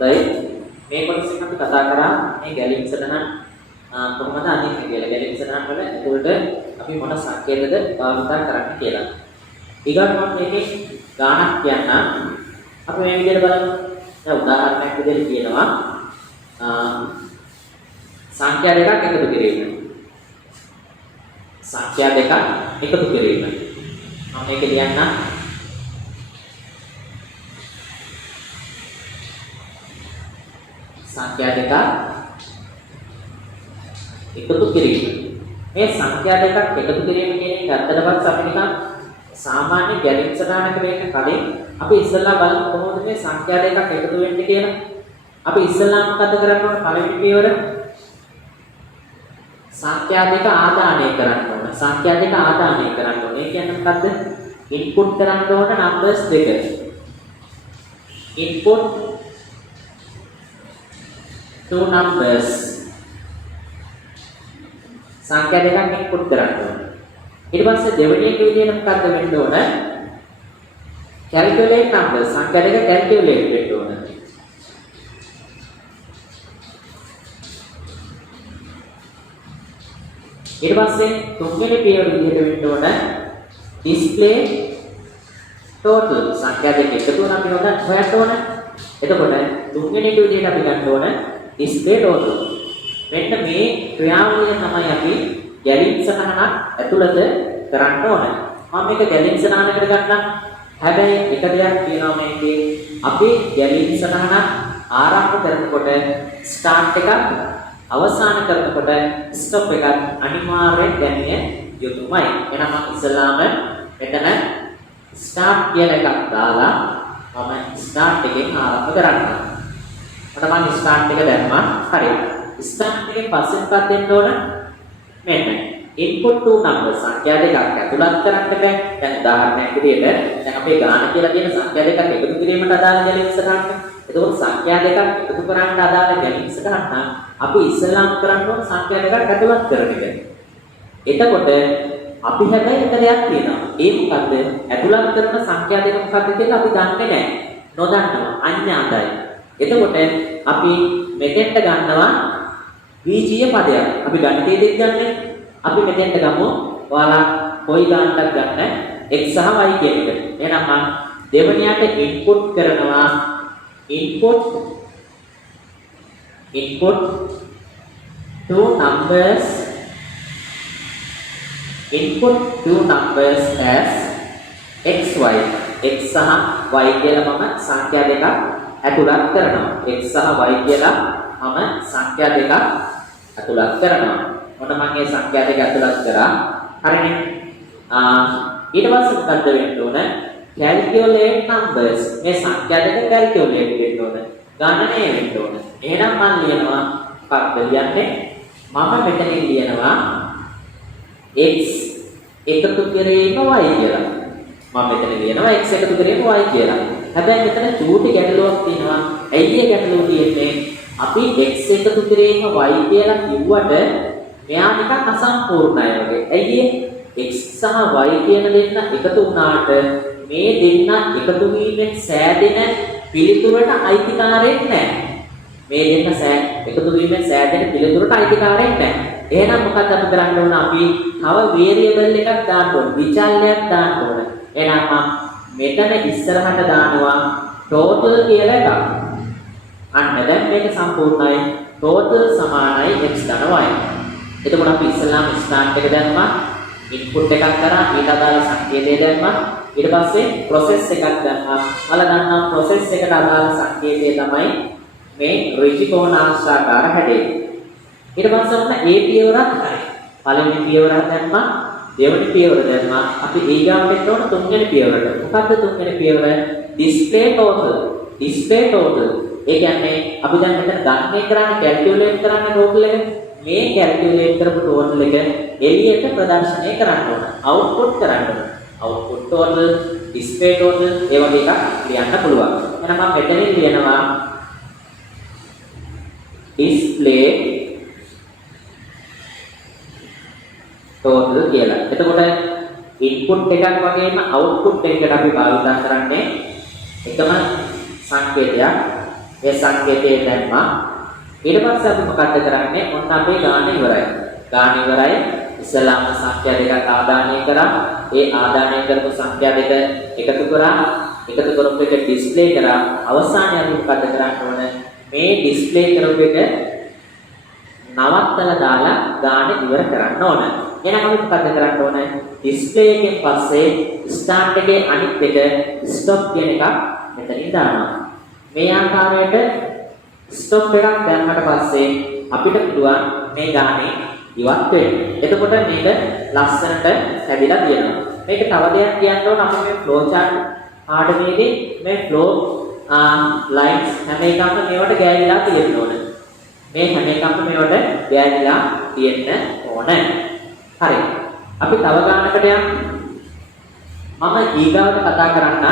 හොඳයි. මේ කොටසෙන් අපි කතා කරා මේ ගැලීම් සටහන් කොහොමද අඳින්නේ කියලා. ගැලීම් සටහන් වල ඒකට අපි මොන සංකේතද භාවිත කරන්නේ කියලා. ඊගොල්ලෝ මම මේකේ ගාණක් කියන්න. අපි මේ විදිහට බලමු. දැන් උදාහරණයක් විදිහට කියනවා සංඛ්‍යා දෙකක් එකතු කිරීම. සංඛ්‍යා දෙකක් එකතු කිරීම. මම මේක ලියන්නම්. සංඛ්‍යා දෙකක් එකතු කිරීම. මේ සංඛ්‍යා දෙකක් එකතු කිරීම කියන එක ඇත්තටම අපි නිකන් සාමාන්‍ය ගැලීම් සටහනක මේක කලින් අපි ඉස්සෙල්ලා බලමු කොහොමද මේ සංඛ්‍යා දෙකක් එකතු වෙන්නේ කියලා. අපි ඉස්සෙල්ලා මොකද කරන්න ඕන පළවෙනි පියවර සංඛ්‍යා දෙක ආදානය කරන්න ඕන. සංඛ්‍යා දෙක ආදානය කරන්න ඕන. ඒ කියන්නේ මොකද්ද? ඉන්පුට් කරන්න ඕන නම්බර්ස් දෙක. ඉන්පුට් two numbers සංඛ්‍යා දෙකක් ඉන්පුට් කරන්න ඕන. ඊට පස්සේ දෙවෙනි එක විදිහට මොකක්ද වෙන්න ඕන? calculate numbers සංඛ්‍යා දෙක calculate වෙන්න ඕන. ඊට පස්සේ තුන්වෙනි පියවර විදිහට වෙන්න ඕන display total සංඛ්‍යා දෙක එකතු වෙන අපි හොයන්න ඕන. එතකොට තුන්වෙනි එක විදිහට අපි ගන්න ඕන display total. මෙන්න මේ ක්‍රියාවලිය තමයි අපි ගැලීම් සටහනක් ඇතුළත කරන්න ඕන. මම මේක ගැලීම් සටහනකට ගන්නම්. හැබැයි එක දෙයක් තියෙනවා මේකේ. අපි ගැලීම් සටහනක් ආරම්භ කරනකොට start එකක් අවසන් කරනකොට stop එකක් අනිවාර්යෙන් දැනිය යුතුමයි. එහෙනම් මම ඉස්සලාම මෙතන start කියලා එකක් දාලා මම start එකෙන් ආරම්භ කරන්නම්. මට මම start එක දැම්මා. හරි. start එකෙන් පස්සේ මොකක්ද දෙන්න ඕන? මෙන්න input two numbers සංඛ්‍යා දෙකක් ඇතුළත් කරන්න බෑ. දැන් උදාහරණයක් විදිහට දැන් අපේ ගාන කියලා කියන සංඛ්‍යා දෙකක් එකතු කිරීමට අදාළ ගැලීම් සටහන. එතකොට සංඛ්‍යා දෙකක් එකතු කරන්න අදාළ ගැලීම් සටහන අපි ඉස්සෙල්ලාම කරන්න ඕන සංඛ්‍යා දෙකක් ඇතුළත් කරන එක. එතකොට අපි හැබැයි එක දෙයක් තියෙනවා. ඒ මොකද්ද? ඇතුළත් කරන සංඛ්‍යා දෙක මොකද්ද කියලා අපි දන්නේ නැහැ. නොදන්නවා. අඥාතයි. එතකොට අපි මෙතෙන්ට ගන්නවා බීජීය පදයක්. අපි ගණිතයේදී ගන්නෙ. අපි මෙතෙන්ට ගමු. ඔයාලා කොයි ගානක් ගන්න x සහ y කියන එක. එහෙනම් මම දෙවෙනියට ඉන්පුට් කරනවා input two numbers as x y x සහ y කියලා මම සංඛ්‍යා දෙකක් ඇතුළත් කරනවා. x සහ y කියලා මම සංඛ්‍යා දෙකක් ඇතුළත් කරනවා. මොන මම මේ සංඛ්‍යා දෙක ඇතුළත් කරා. හරිනේ. ඊට පස්සේ මොකද වෙන්න ඕන? calculate numbers මේ සංඛ්‍යා දෙක calculate වෙන්න ඕන. ගණනය වෙන්න ඕන. එහෙනම් මම ලියනවා මොකක්ද ලියන්නේ? මම මෙතනින් ලියනවා x එකතු කිරීම y කියලා. මම මෙතන ලියනවා x එකතු කිරීම y කියලා. හැබැයි මෙතන චූටි ගැටලුවක් තියෙනවා. ඇයි ඒ ගැටලුව තියෙන්නේ? අපි x එකතු කිරීම y කියලා කිව්වට මෙයා නිකන් අසම්පූර්ණයි වගේ. ඇයි x සහ y කියන දෙන්න එකතු වුණාට මේ දෙන්න එකතු වීමෙන් සෑදෙන පිළිතුරට අයිතිකාරයෙක් නැහැ. මේ දෙන්න එකතු වීමෙන් සෑදෙන පිළිතුරට අයිතිකාරයෙක් නැහැ. එහෙනම් මොකක්ද අපි කරන්න ඕන? අපි තව වේරියබල් එකක් දාන්න ඕන. විචල්‍යයක් දාන්න ඕන. එහෙනම් මම මෙතන ඉස්සරහට දානවා total කියලා එකක්. අන්න දැන් මේක සම්පූර්ණයි. total සමානයි x ධන y. එතකොට අපි ඉස්සෙල්ලාම start එක දැම්මා. input එකක් කරා. ඊට අදාළ සංකේතය දැම්මා. ඊට පස්සේ process එකක් දැම්මා. ඔයාලා දන්නවා process එකට අදාළ සංකේතය තමයි මේ ඍජු කෝණාංශාකාර හැඩය. ඊට පස්සේ ඔන්න a පියවරක් හරි. පළවෙනි පියවර දැම්මා. දෙවෙනි පියවර දැම්මා. අපි ඊගාවට එන්න ඕන තුන්වෙනි පියවරට. මොකද්ද තුන්වෙනි පියවර? display total. display total. ඒ කියන්නේ අපි දැන් මෙතන ගණනය කරන්නේ calculate කරන්නේ total එක. මේ calculate කරපු total එක එළියට ප්‍රදර්ශනය කරන්න ඕන. output කරන්න ඕන. output total, display total ඒ වගේ එකක් ලියන්න පුළුවන්. එහෙනම් මම මෙතනින් ලියනවා display total කියලා. එතකොට input එකක් වගේම output එකකට අපි භාවිත කරන්නේ එකම සංකේතයක් ඒ සංකේතය දැම්මා. ඊට පස්සේ අපි මොකක්ද කරන්නේ? ඔන්න අපේ ගාන ඉවරයි. ගාන ඉවරයි. ඉස්සලාම සංඛ්‍යා දෙකක් ආදානය කරා. ඒ ආදානය කරපු සංඛ්‍යා දෙක එකතු කරා. එකතු කරපු එක ඩිස්ප්ලේ කරා. අවසානයේ අපි මොකද කරන්න ඕන? මේ ඩිස්ප්ලේ කරපු එක නවත්තලා දාලා ගාන ඉවර කරන්න ඕන. එහෙනම් අපි මොකද කරන්න ඕන? ඩිස්ප්ලේ එකෙන් පස්සේ ස්ටාර්ට් එකේ අනිත් එක ස්ටොප් කියන එක මෙතනින් දානවා. මේ ආකාරයට ස්ටොප් එකක් දැම්මට පස්සේ අපිට පුළුවන් මේ ගානේ ඉවත් වෙන්න. එතකොට මේක ලස්සනට හැදිලා තියෙනවා. මේක තව දෙයක් කියන්න ඕන අපි මේ ෆ්ලෝ chart පාඩමේදී මේ ෆ්ලෝ ලයින්ස් හැම එකක්ම මේවට ගෑවිලා තියෙන්න ඕන. මේ හැම එකක්ම මේවට ගෑවිලා තියෙන්න ඕන. හරි. අපි තව ගානකට යමු. මම ඊගාවට කතා කරන්න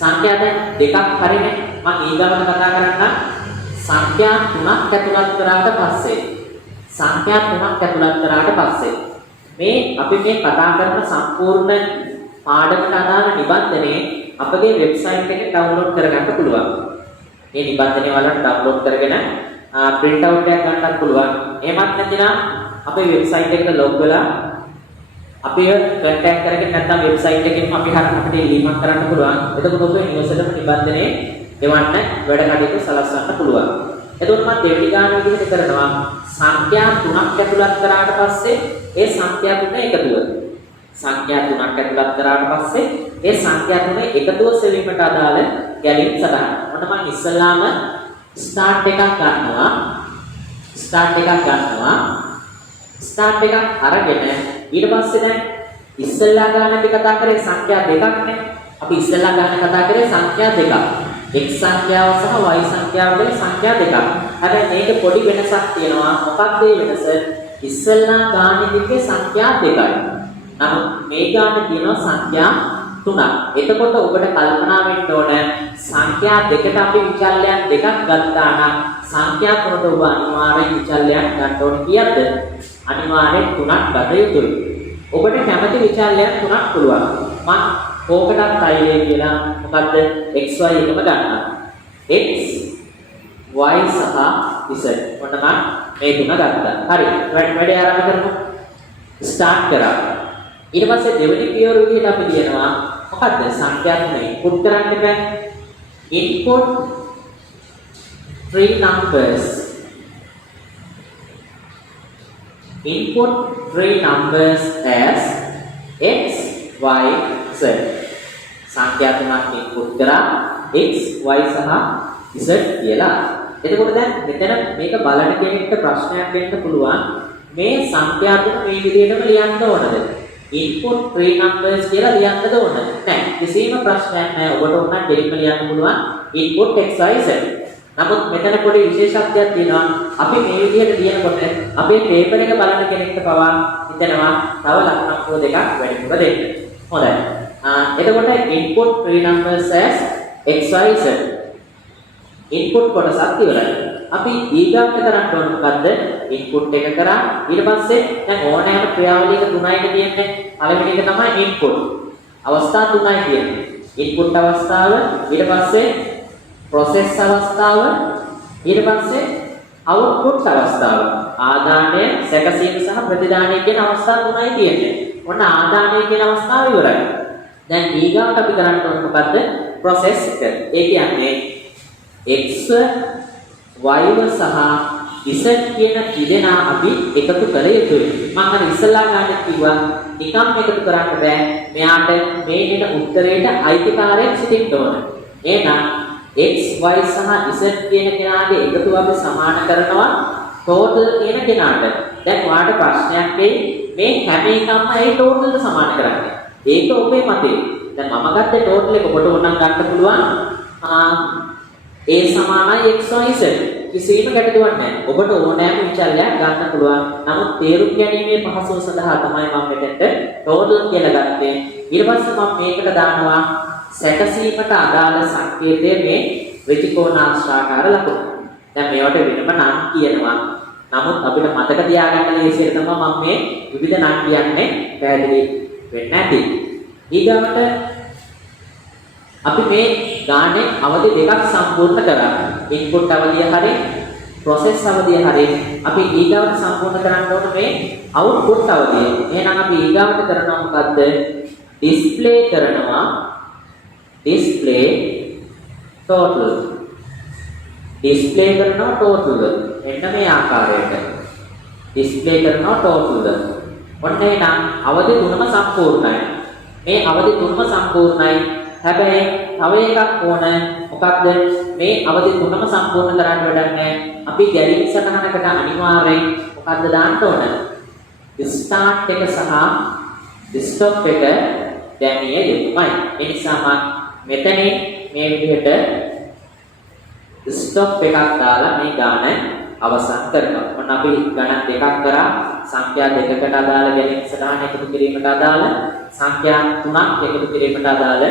සංඛ්‍යා දැන් දෙකක් හරිනේ. මම ඊගාවට කතා කරන්න සංඛ්‍යා තුනක් ඇතුළත් කරාට පස්සේ සංඛ්‍යා තුනක් ඇතුළත් කරාට පස්සේ මේ අපි මේ කතා කරන සම්පූර්ණ පාඩමට අදාළ නිබන්ධනේ අපගේ වෙබ්සයිට් එකේ ඩවුන්ලෝඩ් කරගන්න පුළුවන්. මේ නිබන්ධනේ වලට ඩවුන්ලෝඩ් කරගෙන print out එකක් ගන්නත් පුළුවන්. එහෙමත් නැතිනම් අපේ වෙබ්සයිට් එකට ලොග් වෙලා අපේ contact කරගෙන නැත්නම් වෙබ්සයිට් එකෙන් අපි අපිට ඉල්ලීමක් කරන්න පුළුවන්. එතකොට ඔබේ නිවසේම නිබන්ධනේ දෙවන්න වැඩ කටයුතු සලස්වන්න පුළුවන්. එතකොට මම දෙවෙනි ගාන විදිහට කරනවා සංඛ්‍යා තුනක් ඇතුළත් කරාට පස්සේ ඒ සංඛ්‍යා තුන එකතුව. සංඛ්‍යා තුනක් ඇතුළත් කරාට පස්සේ ඒ සංඛ්‍යා තුන එකතුව සෙවීමට අදාළ ගැලීම් සටහන. ඔන්න මම ඉස්සල්ලාම ස්ටාර්ට් එකක් ගන්නවා. ස්ටාර්ට් එකක් අරගෙන ඊට පස්සේ දැන් ඉස්සල්ලා ගානදී කතා කරේ සංඛ්‍යා දෙකක්නේ. අපි ඉස්සල්ලා ගාන කතා කරේ සංඛ්‍යා දෙකක්. x සංඛ්‍යාව සහ y සංඛ්‍යාව දෙක සංඛ්‍යා දෙකක්. හැබැයි මේක පොඩි වෙනසක් තියෙනවා. මොකක්ද ඒ වෙනස? ඉස්සල්ලා ගානෙදිගේ සංඛ්‍යා දෙකයි. නමුත් මේ ගානේ තියෙනවා සංඛ්‍යා තුනක්. එතකොට ඔබට කල්පනා වෙන්න ඕන සංඛ්‍යා දෙකට අපි විචල්‍යයන් දෙකක් ගත්තා නම් සංඛ්‍යා තුනට ඔබ අනිවාර්යෙන් විචල්‍යයන් ගන්න ඕනේ කීයද? අනිවාර්යෙන් තුනක් ගත යුතුයි. ඔබට කැමති විචල්‍යයන් තුනක් පුළුවන්. මම කෝකටත් අයිලේ කියලා මොකද්ද xy එකම ගන්නවා. x y සහ z. ඔන්න මම මේ තුන ගත්තා. හරි. වැඩේ ආරම්භ කරමු. ස්ටාර්ට් කරා. ඊට පස්සේ දෙවෙනි පියවර විදිහට අපි කියනවා මොකද්ද? සංඛ්‍යා තුන ඉන්පුට් කරන්න බෑ. input three numbers. Input three numbers as x, y, z. සංඛ්‍යා තුනක් ඉන්පුට් කරා x, y සහ z කියලා. එතකොට දැන් මෙතන මේක බලන කෙනෙක්ට ප්‍රශ්නයක් වෙන්න පුළුවන්. මේ සංඛ්‍යා තුන මේ විදිහටම ලියන්න ඕනද? input three numbers කියලා ලියන්නද ඕනද? නැහැ. කිසිම ප්‍රශ්නයක් නැහැ. ඔබට උනත් දෙලින්ම ලියන්න පුළුවන් input x, y, z. නමුත් මෙතන පොඩි විශේෂත්වයක් තියෙනවා. අපි මේ විදිහට ලියනකොට අපේ පේපර් එක බලන කෙනෙක්ට පවා හිතෙනවා තව ලකුණක් දෙකක් වැඩිපුර දෙන්න. හොඳයි. එතකොට input three numbers as x, y, z. input කොටසක් ඉවරයි. අපි ඊගාට කරන්න ඕන මොකද්ද? input එක කරා ඊට පස්සේ දැන් ඕනෑම ක්‍රියාවලියක තුනයි තියෙන්නේ. පළවෙනි එක තමයි input. අවස්ථා තුනයි තියෙන්නේ. input අවස්ථාව ඊට පස්සේ process අවස්ථාව ඊට පස්සේ output අවස්ථාව. ආදානය, සැකසීම සහ ප්‍රතිදානය කියන අවස්ථා තුනයි තියෙන්නේ. ඔන්න ආදානය කියන අවස්ථාව ඉවරයි. දැන් ඊගාට අපි කරන්න ඕන මොකද්ද? process එක. ඒ කියන්නේ x, y සහ z කියන දෙදෙනා අපි එකතු කළ යුතුයි. මම අර ඉස්සලා ගන්න කිව්වා නිකම් එකතු කරන්න බෑ. මෙයාට මේ දෙන උත්තරේට අයිතිකාරයෙක් සිටින්න ඕන. එහෙනම් x, y සහ z කියන කෙනාගේ එකතුව අපි සමාන කරනවා total කියන කෙනාට. දැන් ඔයාලට ප්‍රශ්නයක් වෙයි මේ හැම එකක්ම ඒ total ට සමාන කරන්නේ. ඒක ඔබේ මතේ. දැන් මම ගත්තේ total එක ඔබට ඕනනම් ගන්න පුළුවන්. a සමානයි x, y, z. කිසිම ගැටලුවක් නැහැ. ඔබට ඕනෑම විචල්‍යයක් ගන්න පුළුවන්. නමුත් තේරුම් ගැනීමේ පහසුව සඳහා තමයි මම මෙතෙන්ට total කියලා ගත්තේ. ඊට පස්සේ මම මේකට දානවා සැකසීමට අදාළ සංකේතය මේ ත්‍රිකෝණාශ්‍රාකාර ලකුණ. දැන් මේවට වෙනම නම් කියනවා. නමුත් අපිට මතක තියාගන්න ලේසියට තමයි මම මේ විවිධ නම් කියන්නේ පැහැදිලි වෙන්න ඇති. ඊගාවට අපි මේ ගානේ අවධි දෙකක් සම්පූර්ණ කරා. ඉන්පුට් අවධිය හරි process අවධිය හරි අපි ඊගාවට සම්පූර්ණ කරන්න ඕන මේ output අවධිය. එහෙනම් අපි ඊගාවට කරනවා මොකද්ද? display කරනවා display total. display කරනවා total. එන්න මේ ආකාරයට. display කරනවා total. ඔන්න එහෙනම් අවධි තුනම සම්පූර්ණයි. මේ අවධි තුනම සම්පූර්ණයි. හැබැයි තව එකක් ඕන. මොකක්ද? මේ අවධි තුනම සම්පූර්ණ කරන්න වැඩක් නැහැ. අපි ගැලීම් සටහනකට අනිවාර්යෙන් මොකද්ද දාන්න ඕන? start එක සහ stop එක දැනිය යුතුමයි. ඒ නිසා මම මෙතනින් මේ විදිහට stop එකක් දාලා මේ ගාන අවසන් කරනවා. මොන අපි ගණන් දෙකක් කරා සංඛ්‍යා දෙකකට අදාළ ගැලීම් සටහන එකතු කිරීමට අදාළ සංඛ්‍යා තුනක් එකතු කිරීමට අදාළ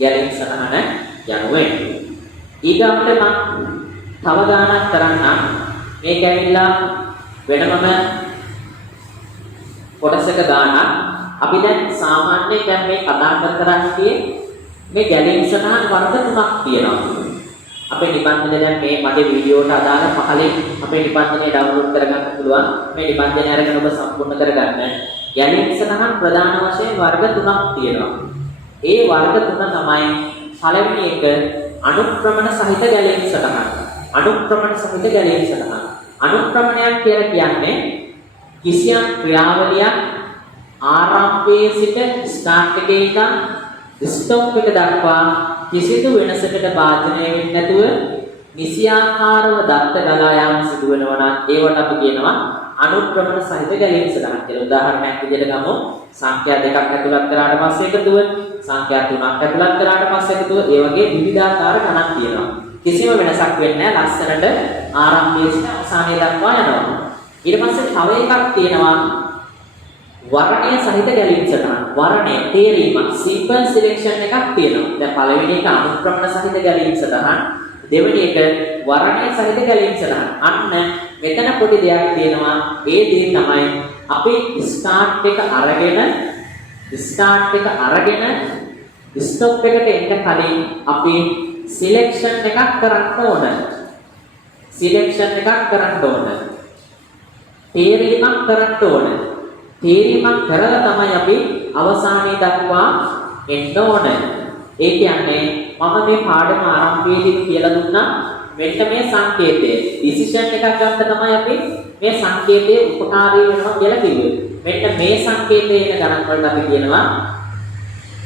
ගැලීම් සටහන යනුවෙන් ඊගොල්ලන්ට මම තව ගානක් කරන්නම්. මේක ඇවිල්ලා වෙනමම කොටසක ගානක්. අපි දැන් සාමාන්‍යයෙන් දැන් මේ කතා කරන්නේ මේ ගැලීම් සටහන් වර්ග තුනක් තියෙනවා. අපේ නිබන්ධනය දැන් මේ මගේ වීඩියෝට අදාළ පහලින් අපේ නිබන්ධනය ඩවුන්ලෝඩ් කරගන්න පුළුවන්. මේ නිබන්ධනය අරගෙන ඔබ සම්පූර්ණ කරගන්න. ගැලීම් සටහන් ප්‍රධාන වශයෙන් වර්ග තුනක් තියෙනවා. ඒ වර්ග තුන තමයි පළවෙනි එක අනුක්‍රමණ සහිත ගැලීම් සටහන්. අනුක්‍රමණ සහිත ගැලීම් සටහන්. අනුක්‍රමණයක් කියලා කියන්නේ කිසියම් ක්‍රියාවලියක් ආරම්භයේ සිට ස්ටාර්ට් එකේ ඉඳන් ස්ටොප් එක දක්වා කිසිදු වෙනසකට භාජනය වෙන්නේ නැතුව නිසියාකාරව දත්ත ගලා යාම සිදු වෙනවා නම් ඒවට අපි කියනවා අනුක්‍රමණ සහිත ගැලීම් සටහන් කියලා. උදාහරණයක් විදිහට ගමු. සංඛ්‍යා දෙකක් ඇතුළත් කරාට පස්සේ එකතුව, සංඛ්‍යා තුනක් ඇතුළත් කරාට පස්සේ එකතුව, ඒ වගේ විවිධාකාර ගණන් තියෙනවා. කිසිම වෙනසක් වෙන්නේ නැහැ. ලස්සනට ආරම්භයේ සිට අවසානයේ දක්වා යනවා. ඊට පස්සේ තව එකක් තියෙනවා වර්ණය සහිත ගැලීම් සටහන්. වර්ණය තේරීම simple selection එකක් තියෙනවා. දැන් පළවෙනි එක අනුක්‍රමණ සහිත ගැලීම් සටහන්. දෙවෙනි එක වර්ණය සහිත ගැලීම් සටහන්. අන්න මෙතන පොඩි දෙයක් තියෙනවා. ඒ දේ තමයි අපි start එක අරගෙන stop එකට එන්න කලින් අපි selection එකක් කරන්න ඕන. selection එකක් කරන්න ඕන. තේරීමක් කරන්න ඕන. තේරීමක් කරලා තමයි අපි අවසානයේ දක්වා එන්න ඕන. ඒ කියන්නේ මම මේ පාඩම ආරම්භයේදී කියලා දුන්නා මෙන්න මේ සංකේතය. ඩිසිෂන් එකක් ගන්න තමයි අපි මේ සංකේතයේ උපකාරී වෙනවා කියලා කිව්වේ. මෙන්න මේ සංකේතයේ එන ගණන් වලට අපි කියනවා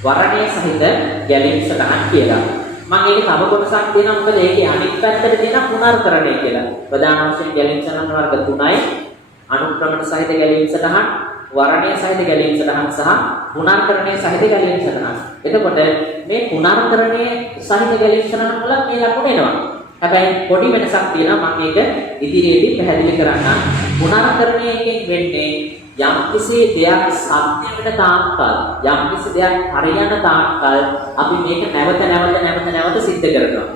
වර්ණය සහිත ගැලීම් සටහන් කියලා. මම ඒක තව කොටසක් දෙනවා. මොකද ඒකේ අනිත් පැත්තට දෙන පුනර්කරණය කියලා. ප්‍රධාන වශයෙන් ගැලීම් සටහන් වර්ග තුනයි. අනුක්‍රමණ සහිත ගැලීම් සටහන්, වර්ණය සහිත ගැලීම් සටහන් සහ පුනර්කරණය සහිත ගැලීම් සටහන්. එතකොට මේ පුනර්කරණය සහිත ගැලීම් සටහන් වල මේ ලකුණු එනවා. හැබැයි පොඩි වෙනසක් තියෙනවා. මම මේක ඉදිරියේදී පැහැදිලි කරන්නම්. පුනර්කරණයකින් වෙන්නේ යම්කිසි දෙයක් සත්‍ය වෙන තාක්කල්, යම්කිසි දෙයක් හරියන තාක්කල් අපි මේක නැවත සිද්ධ කරනවා.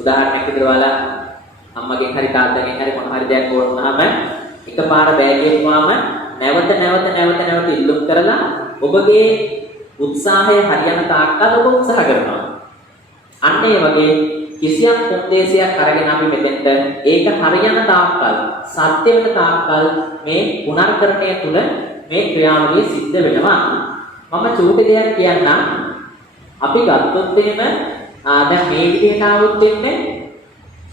උදාහරණයක් විදිහට ඔයාලා අම්මගෙන් හරි තාත්තගෙන් හරි මොන හරි දෙයක් ඕන වුණාම එකපාර බෑගේටම නැවත ඉල්ලුම් කරලා ඔබගේ උත්සාහය හරියන තාක්කල් ඔබ උත්සාහ කරනවා. අන්න ඒ වගේ කිසියම් උද්දේශයක් අරගෙන අපි මෙතෙන්ට ඒක හරියන තාක්කල්, සත්‍ය වෙන තාක්කල් මේ පුනර්කරණය තුළ මේ ක්‍රියාවලිය සිද්ධ වෙනවා. මම චූටි දෙයක් කියන්නම්. අපි ගත්තොත් එහෙම දැන් මේ විදිහට આવුත් වෙන්නේ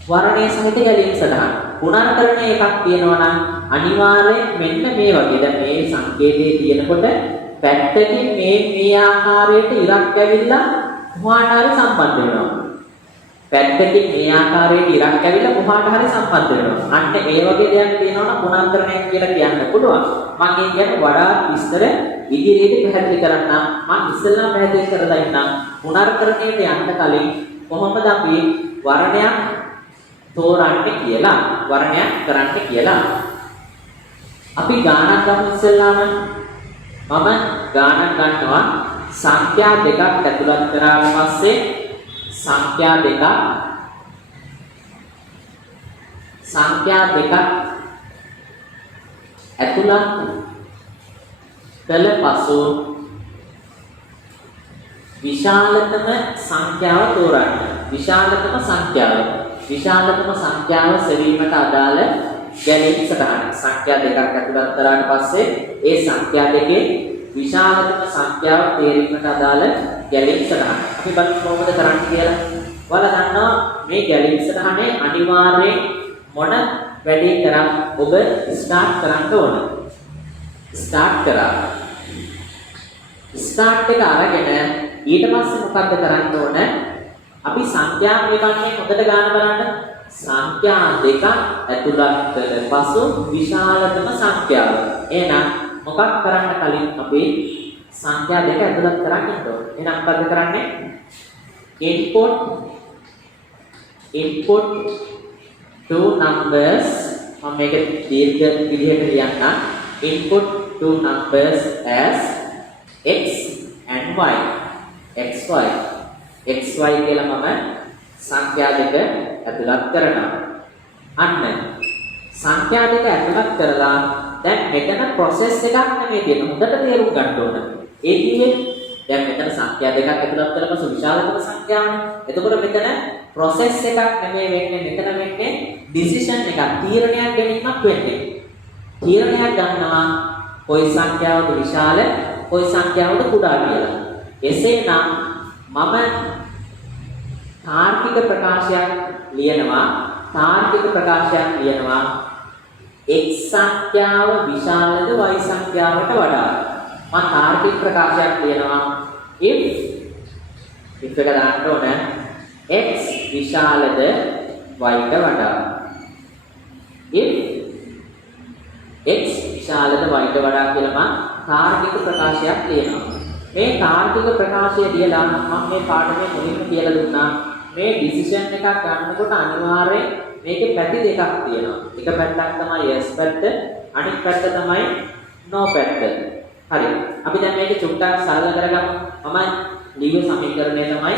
වර්ණය සහිත ගැලීම් සටහන්. පුනර්කරණය එකක් තියෙනවා නම් අනිවාර්යෙන් මෙන්න මේ වගේ දැන් මේ සංකේතයේ තියෙනකොට පැත්තකින් මේ ආකාරයට ඉරක් ඇවිල්ලා කොහාට හරි සම්බන්ධ වෙනවා. පැත්තකින් මේ ආකාරයට ඉරක් ඇවිල්ලා කොහාට හරි සම්බන්ධ වෙනවා. අන්න ඒ වගේ දෙයක් තියෙනවා නම් පුනර්කරණය කියලා කියන්න පුළුවන්. මම ඒ කියන්නේ වඩා විස්තර ඉදිරියේදී පැහැදිලි කරන්නම්. මම ඉස්සෙල්ලා පැහැදිලි කරලා ඉන්නම්. පුනර්කරණයට යන්න කලින් කොහොමද අපි වර්ණයක් තෝරන්නේ කියලා, වර්ණයක් කරන්න කියලා. අපි ගානක් ගමු ඉස්සෙල්ලාම. මම ගානක් ගන්නවා සංඛ්‍යා දෙකක් ඇතුළත් කරාට පස්සේ සංඛ්‍යා දෙකක් ඇතුළත් කළ පසු විශාලතම සංඛ්‍යාව තෝරන්න. විශාලතම සංඛ්‍යාව සෙවීමට අදාළ ගැලීම් සටහන. සංඛ්‍යා දෙකක් ඇතුළත් කරාට පස්සේ ඒ සංඛ්‍යා දෙකේ විශාලතම සංඛ්‍යාව තේරීමට අදාළ ගැලීම් සටහන. අපි බලමු කොහොමද කරන්නේ කියලා. ඔයාලා දන්නවා මේ ගැලීම් සටහනේ අනිවාර්යයෙන් මොන වැඩේ කරා ඔබ ස්ටාර්ට් කරන්න ඕන. ස්ටාර්ට් කරා. ස්ටාර්ට් එක අරගෙන ඊට පස්සේ මොකක්ද කරන්න ඕන? අපි සංඛ්‍යා මේවන්නේ හොඳට ගන්න බලන්න. සංඛ්‍යා දෙක ඇතුළත් කළ පසු විශාලතම සංඛ්‍යාව. එහෙනම් මොකක් කරන්න කලින් අපි සංඛ්‍යා දෙක ඇතුළත් කරන්න ඕන. එහෙනම් මොකද කරන්නේ? input two numbers මම මේක දීර්ඝ විදිහට ලියන්නම්. input two numbers as x and y. xy කියලා මම සංඛ්‍යා දෙක ඇතුළත් කරනවා. අන්න සංඛ්‍යා දෙක ඇතුළත් කරලා දැන් මෙතන process එකක් නෙමෙයි තියෙන්නේ. හොඳට තේරුම් ගන්න ඕන. ඒ කියන්නේ දැන් මෙතන සංඛ්‍යා දෙකක් ඇතුළත් කරලා විශාලතම සංඛ්‍යාවනේ. එතකොට මෙතන process එකක් නෙමෙයි වෙන්නේ. මෙතන වෙන්නේ decision එකක්. තීරණයක් ගැනීමක් වෙන්නේ. තීරණයක් ගන්නවා කොයි සංඛ්‍යාවද විශාල, කොයි සංඛ්‍යාවද කුඩා කියලා. එසේනම් මම තාර්කික ප්‍රකාශයක් ලියනවා. x සංඛ්‍යාව විශාලද y සංඛ්‍යාවට වඩා. මම තාර්කික ප්‍රකාශයක් ලියනවා if එක දාන්න ඕන x විශාලද y ට වඩා. if x විශාලද y ට වඩා කියලා මම තාර්කික ප්‍රකාශයක් ලියනවා. මේ තාර්කික ප්‍රකාශය ලියලා මම මේ පාඩමේ මුලින්ම කියලා දුන්නා මේ ඩිසිෂන් එකක් ගන්නකොට අනිවාර්යයෙන් මේකේ පැති දෙකක් තියෙනවා. එක පැත්තක් තමයි yes පැත්ත, අනිත් පැත්ත තමයි no පැත්ත. හරි. අපි දැන් මේක චුට්ටක් සරල කරගමු. මම ලියු සමීකරණය තමයි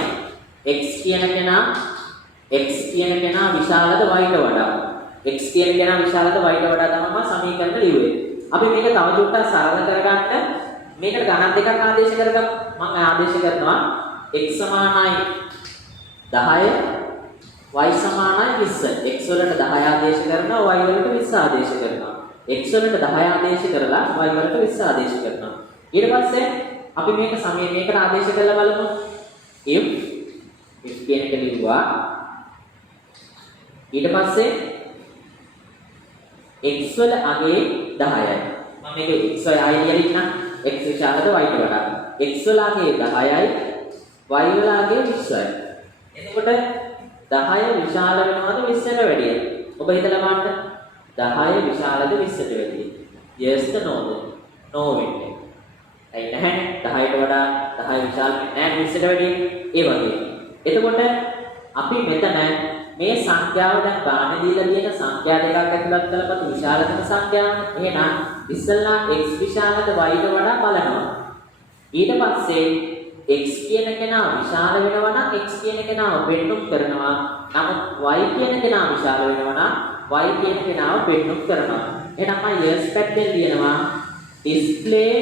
x කියන කෙනා විශාලද y ට වඩා. x කියන කෙනා විශාලද y ට වඩා තමයි මම සමීකරණ ලියුවේ. අපි මේක තව චුට්ටක් සරල කරගන්න මේකට ගණන් දෙකක් ආදේශ කරගමු. මම ආදේශ කරනවා x සමානයි 10 y සමානයි 20. x වලට 10 ආදේශ කරනවා y වලට 20 ආදේශ කරනවා. x වලට 10 ආදේශ කරලා y වලට 20 ආදේශ කරනවා. ඊට පස්සේ අපි මේකට ආදේශ කරලා බලමු. if කියන එක ලිව්වා. ඊට පස්සේ x වල අගේ 10යි. මම මේක x වල ආයෙ ලියන්න. x විශාලද y ට වඩා. x වල අගේ 10යි y වල අගේ 20යි. එතකොට 10 විශාල වෙනවද 20ට වැඩියද? ඔබ හිතලා බලන්න. 10 විශාලද 20ට වැඩියද? yes ද no ද? no වෙන්නේ. ඇයි නැහැනේ 10ට වඩා 10 විශාල නැහැ 20ට වැඩිය. ඒ වගේ. එතකොට අපි මෙතන මේ සංඛ්‍යාව දැන් ගානේ දීලා තියෙන සංඛ්‍යා දෙකක් ඇතුළත් කරපතු විශාලතම සංඛ්‍යාව. එහෙනම් ඉස්සෙල්ලා x විශාලද y ට වඩා බලනවා. ඊට පස්සේ x කියන කෙනා විශාල වෙනවා නම් x කියන කෙනාව පෙන්නුම් කරනවා. නමුත් y කියන කෙනා විශාල වෙනවා නම් y කියන කෙනාව පෙන්නුම් කරනවා. එහෙනම් මම yes පැත්තෙන් ලියනවා display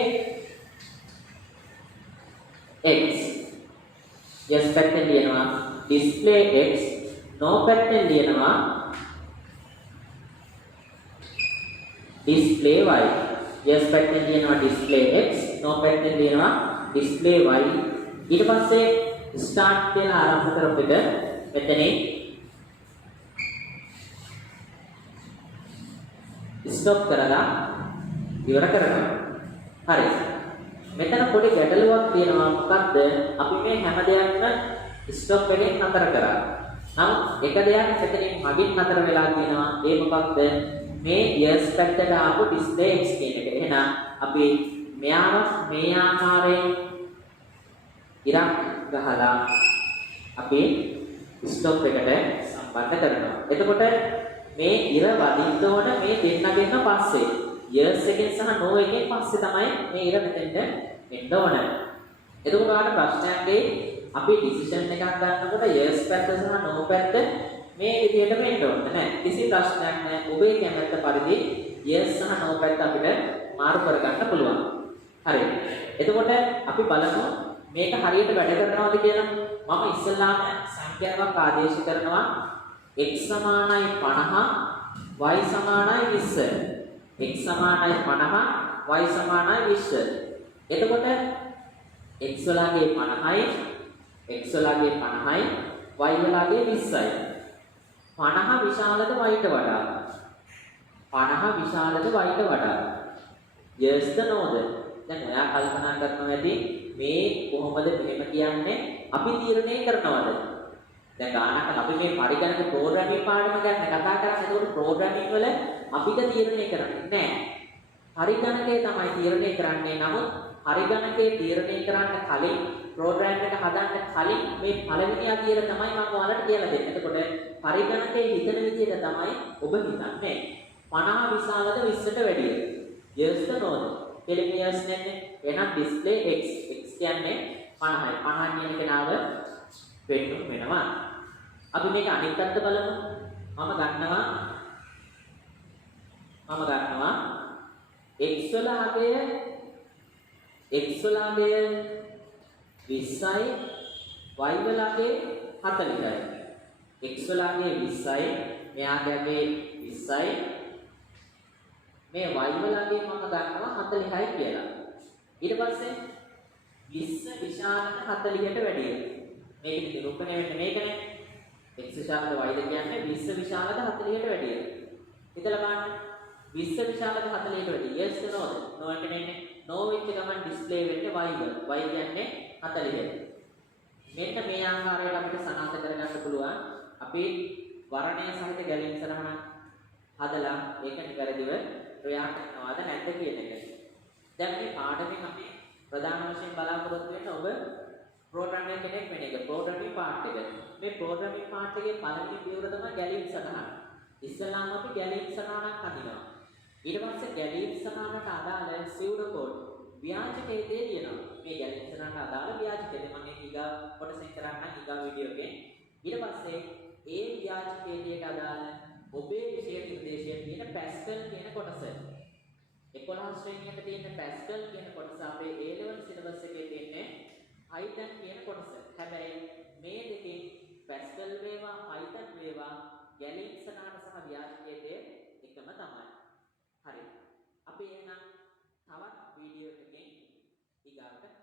x. yes පැත්තෙන් ලියනවා display x. no පැත්තෙන් ලියනවා display y. yes පැත්තෙන් ලියනවා display x. no පැත්තෙන් ලියනවා display y. ඊට පස්සේ start කියලා ආරම්භ කරපු එක මෙතනින් stop කරලා ඉවර කරනවා. හරි. මෙතන පොඩි ගැටලුවක් තියෙනවා. මොකද්ද? අපි මේ හැම දෙයක්ම stop එකෙන් නතර කරා. නමුත් එක දෙයක් මෙතනින් මගින් නතර වෙලා තියෙනවා. ඒ මොකක්ද? මේ yes පැත්තට ආපු display x කියන එක. එහෙනම් අපි මෙයාව මේ ආකාරයෙන් ඉරක් ගහලා අපි ස්ටොප් එකට සම්බන්ධ කරනවා. එතකොට මේ ඉර වදින්න ඕන මේ දෙන්නගෙන් පස්සේ yes එකෙන් සහ no එකෙන් පස්සේ තමයි මේ ඉර මෙතෙන්ට එන්න ඕන. එතකොට ඔයාලට ප්‍රශ්නයක් දෙයි අපි ඩිසිෂන් එකක් ගන්නකොට yes පැත්ත සහ no පැත්ත මේ විදිහට වෙන්න ඕනේ නෑ. කිසි ප්‍රශ්නයක් නෑ. ඔබේ කැමැත්ත පරිදි yes සහ no පැත්ත අපිට මාරු කරගන්න පුළුවන්. හරි. එතකොට අපි බලමු මේක හරියට වැඩ කරනවද කියලා මම ඉස්සෙල්ලාම සංඛ්‍යාවක් ආදේශ කරනවා x සමානයි 50 y සමානයි 20 x සමානයි 50 y සමානයි 20 එතකොට x වලගේ 50යි x වලගේ 50යි y වලගේ 20යි 50 විශාලද y ට වඩා 50 විශාලද y ට වඩා yes ද no ද දැන් ඔයා කල්පනා කරනවා ඇති මේ කොහොමද මෙහෙම කියන්නේ අපි තීරණය කරනවද දැන් ගානකට අපි මේ පරිගණක ප්‍රෝග්‍රෑමින් පාඩම ගැන කතා කරන්නේ ඒකට ප්‍රෝග්‍රෑමින් වල අපිට තීරණය කරන්නේ නැහැ පරිගණකේ තමයි තීරණය කරන්නේ නමුත් පරිගණකේ තීරණය කරන්න කලින් ප්‍රෝග්‍රෑම් එක හදන්න කලින් මේ පළවෙනි අදියර තමයි මම ඔයාලට කියලා දෙන්නේ එතකොට පරිගණකේ හිතන විදිහට තමයි ඔබ හිතන්නේ 50 විශාලද 20ට වැඩිය yes ද no ද පිළිමියස් නැන්නේ එහෙනම් ඩිස්ප්ලේ x කියන්නේ 50යි 50 කියන කෙනාව පෙන්නු වෙනවා අපි මේක අනිත් පැත්ත බලමු මම ගන්නවා x වල අගය 20යි y වල අගය 40යි x වල අගය 20යි මෙයාගේ අගය 20යි මේ y වල අගය මම ගන්නවා 40යි කියලා ඊට පස්සේ 20 විශාලට 40ට වැඩිය. මේක නිරූපණය වෙන්නේ මේකනේ. x විශාලද y ද කියන්නේ 20 විශාලද 40ට වැඩිය. හිතලා බලන්න. 20 විශාලද 40ට වැඩිය. yes no ද? no එක නෙන්නේ. no වෙච්ච ගමන් ඩිස්ප්ලේ වෙන්නේ y වල. y කියන්නේ 40. මෙන්න මේ ආකාරයට අපිට සනාථ කරගන්න පුළුවන්. අපි වර්ණය සහිත ගැලීම් සරහන හදලා ඒක නිවැරදිව ප්‍රයාස කරනවාද නැද්ද කියන එක. දැන් මේ පාඩමෙන් අපි ප්‍රධාන වශයෙන් බලාපොරොත්තු වෙන ඔබ ප්‍රෝග්‍රෑමර් කෙනෙක් වෙන එක. ප්‍රෝග්‍රෑමින් පාර්ට් එක. මේ ප්‍රෝග්‍රෑමින් පාර්ට් එකේ පළවෙනි පියවර තමයි ගැලීම් සටහන. ඉස්සෙල්ලාම අපි ගැලීම් සටහනක් හදිනවා. ඊට පස්සේ ගැලීම් සටහනට අදාළ pseudo code ව්‍යාජකයේ ලියනවා. මේ ගැලීම් සටහනට අදාළ ව්‍යාජකයේ මම මේ ඊගා කොටසෙන් කරන්න ඊගා වීඩියෝ එකේ. ඊට පස්සේ ඒ ව්‍යාජකයට අදාළ ඔබේ විෂය නිර්දේශයෙන් තියෙන Pascal කියන කොටස 11 ශ්‍රේණියට තියෙන Pascal කියන කොටස අපේ A level syllabus එකේ තියෙන්නේ Python කියන කොටස. හැබැයි මේ දෙකෙන් Pascal වේවා Python වේවා ගැලීම් සටහන සහ ව්‍යාජකයේ එකම තමයි. හරි. අපි එහෙනම් තවත් වීඩියෝ එකකින් ඊගාට